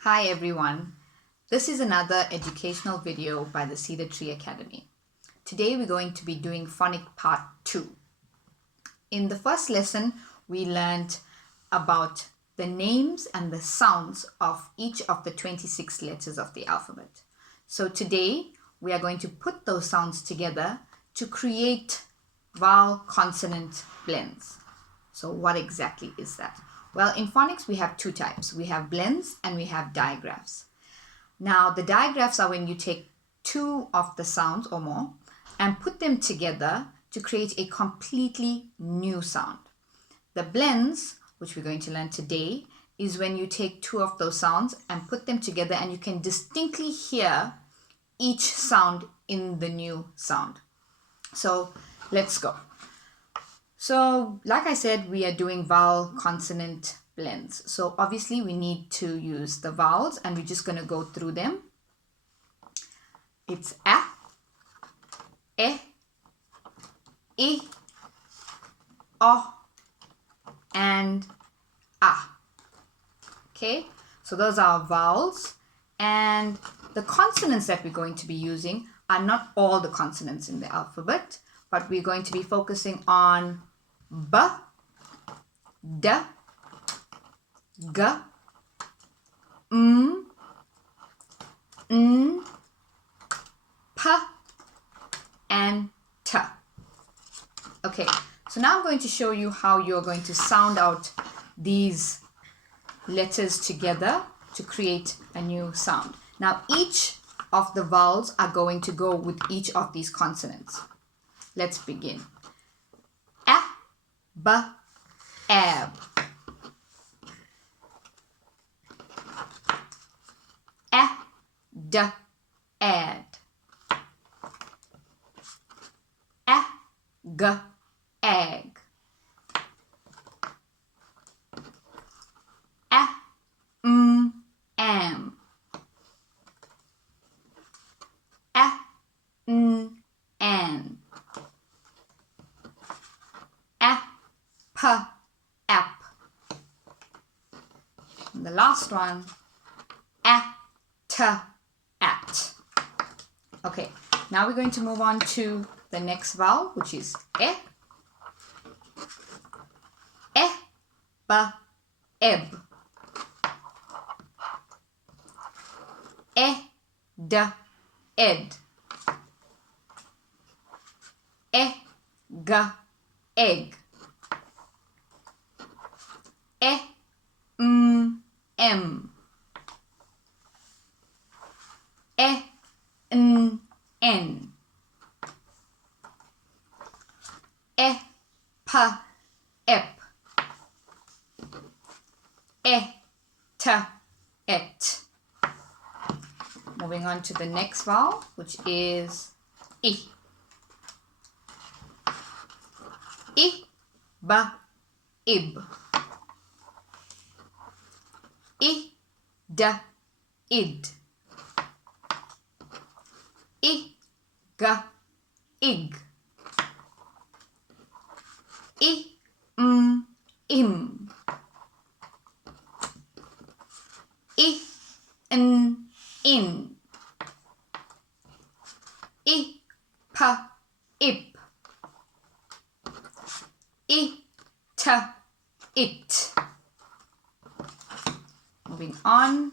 Hi everyone, this is another educational video by the Cedar Tree Academy. Today we're going to be doing Phonic Part 2. In the first lesson, we learned about the names and the sounds of each of the 26 letters of the alphabet. So today we are going to put those sounds together to create vowel-consonant blends. So what exactly is that? Well, in phonics, we have two types. We have blends and we have digraphs. Now, the digraphs are when you take two of the sounds or more and put them together to create a completely new sound. The blends, which we're going to learn today, is when you take two of those sounds and put them together and you can distinctly hear each sound in the new sound. So let's go. So like I said, we are doing vowel consonant blends. So obviously we need to use the vowels and we're just going to go through them. It's a, e, I, o, and a. Okay, so those are our vowels, and the consonants that we're going to be using are not all the consonants in the alphabet, but we're going to be focusing on b, d, g, m, n, p, and t. Okay, so now I'm going to show you how you're going to sound out these letters together to create a new sound. Now each of the vowels are going to go with each of these consonants. Let's begin. A, b, ab. A, d, ad. A, g, ag. A, am. A, an. A, p, ap. And the last one, a, t, at. Okay, now we're going to move on to the next vowel, which is e. E, b, eb. E, d, ed. E, g, egg. E, m. E, n. E, p, ep. E, t, et. Moving on to the next vowel, which is I. I, b, ib. I, d, id. I, g, ig. I, im. I, n, in. I, p, ip. I, t, it. Moving on,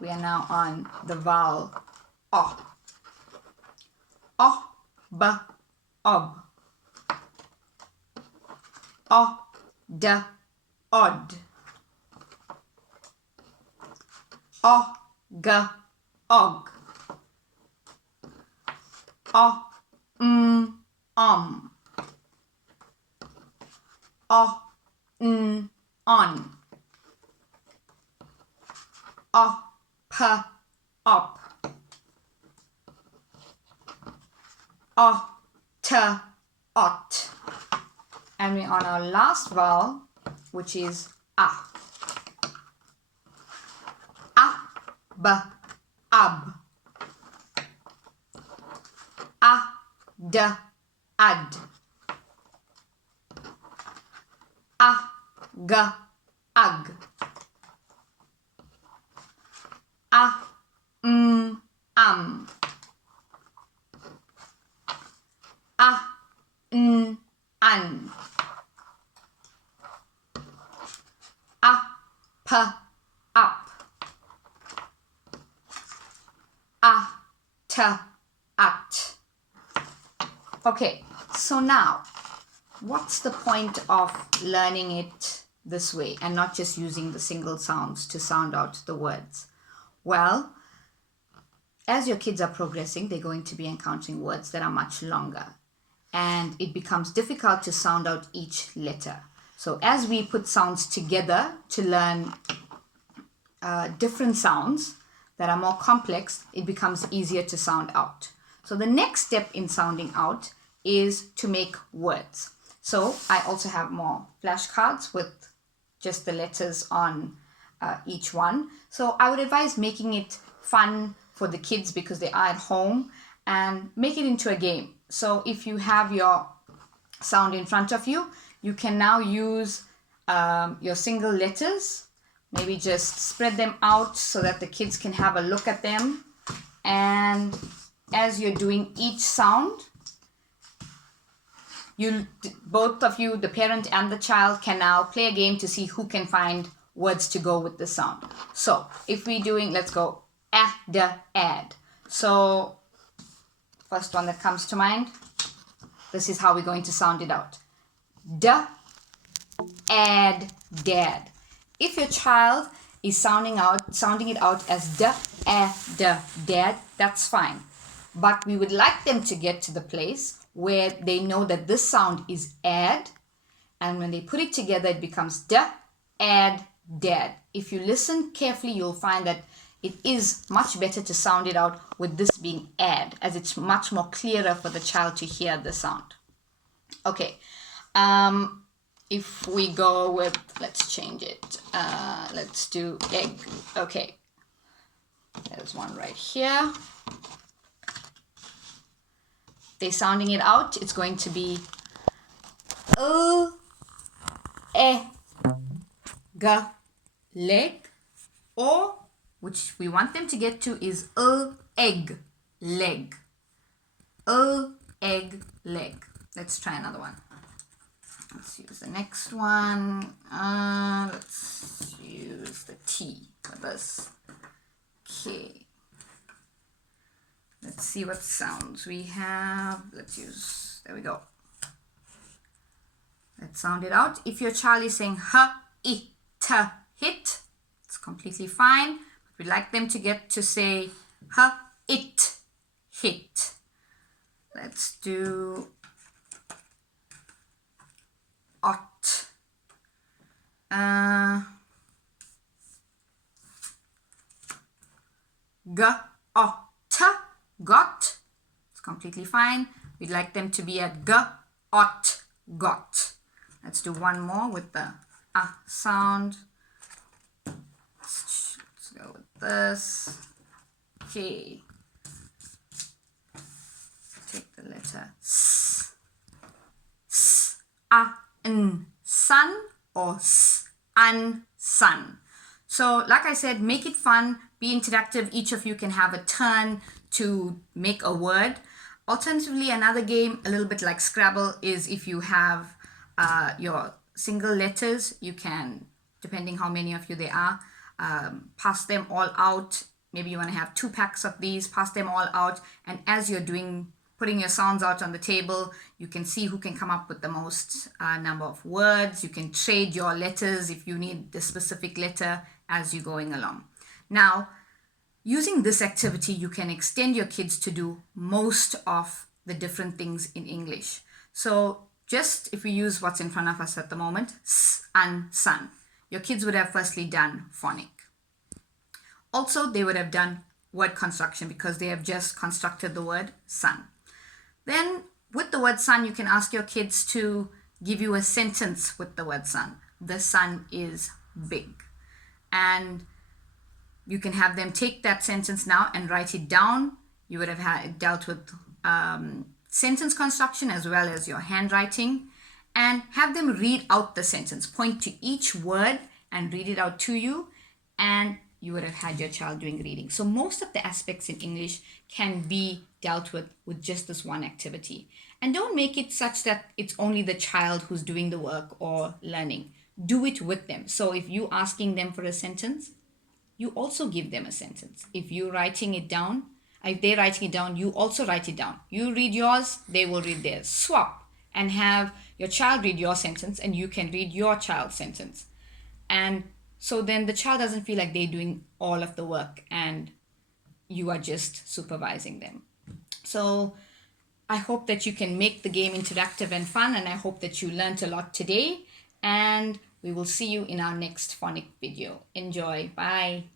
we are now on the vowel o. O, b, ob. O, d, odd. O, g, og. O, om. O, n, on. O, p, op. O, t, ot. And we're on our last vowel, which is a. A, b, ab. A, d, ad. A, g, ag. um, n, un, p, up, t, at. Okay, so now, what's the point of learning it this way and not just using the single sounds to sound out the words? Well, as your kids are progressing, they're going to be encountering words that are much longer, and it becomes difficult to sound out each letter. So as we put sounds together to learn different sounds that are more complex, it becomes easier to sound out. So the next step in sounding out is to make words. So I also have more flashcards with just the letters on each one. So I would advise making it fun for the kids because they are at home, and make it into a game. So if you have your sound in front of you, you can now use your single letters, maybe just spread them out so that the kids can have a look at them. And as you're doing each sound, both of you, the parent and the child, can now play a game to see who can find words to go with the sound. So if we're doing, let's go add. So first one that comes to mind, this is how we're going to sound it out. Add, dad. If your child is sounding it out as dad, that's fine. But we would like them to get to the place where they know that this sound is add, and when they put it together, it becomes add, dad. If you listen carefully, you'll find that it is much better to sound it out with this being add, as it's much more clearer for the child to hear the sound. Okay, if we go with, let's change it. Let's do egg. Okay, there's one right here. They're sounding it out. It's going to be leg, or which we want them to get to is egg, leg. Egg, leg. Let's try another one. Let's use the next one. Let's use the T for this. Okay. Let's see what sounds we have. There we go. Let's sound it out. If your child is saying hit, it's completely fine. But we'd like them to get to say hit. Let's do ot. Got. It's completely fine. We'd like them to be at got. Let's do one more with the sound. Let's go with this. Okay. Take the letter s. N. Sun, or sun. So like I said, make it fun, be interactive. Each of you can have a turn to make a word. Alternatively, another game, a little bit like Scrabble, is if you have your single letters, you can, depending how many of you there are, pass them all out. Maybe you want to have 2 packs of these, pass them all out, and as you're putting your sounds out on the table, you can see who can come up with the most number of words. You can trade your letters if you need the specific letter as you're going along. Now, using this activity, you can extend your kids to do most of the different things in English. So just if we use what's in front of us at the moment, s and sun, your kids would have firstly done phonic. Also, they would have done word construction because they have just constructed the word sun. Then with the word sun, you can ask your kids to give you a sentence with the word sun. The sun is big. And you can have them take that sentence now and write it down. You would have dealt with sentence construction as well as your handwriting, and have them read out the sentence. Point to each word and read it out to you, and you would have had your child doing reading. So most of the aspects in English can be dealt with just this one activity. And don't make it such that it's only the child who's doing the work or learning. Do it with them. So if you're asking them for a sentence, you also give them a sentence. If you're writing it down, if they're writing it down, you also write it down. You read yours, they will read theirs. Swap and have your child read your sentence and you can read your child's sentence. And so then the child doesn't feel like they're doing all of the work and you are just supervising them. So I hope that you can make the game interactive and fun, and I hope that you learned a lot today, and we will see you in our next phonic video. Enjoy. Bye.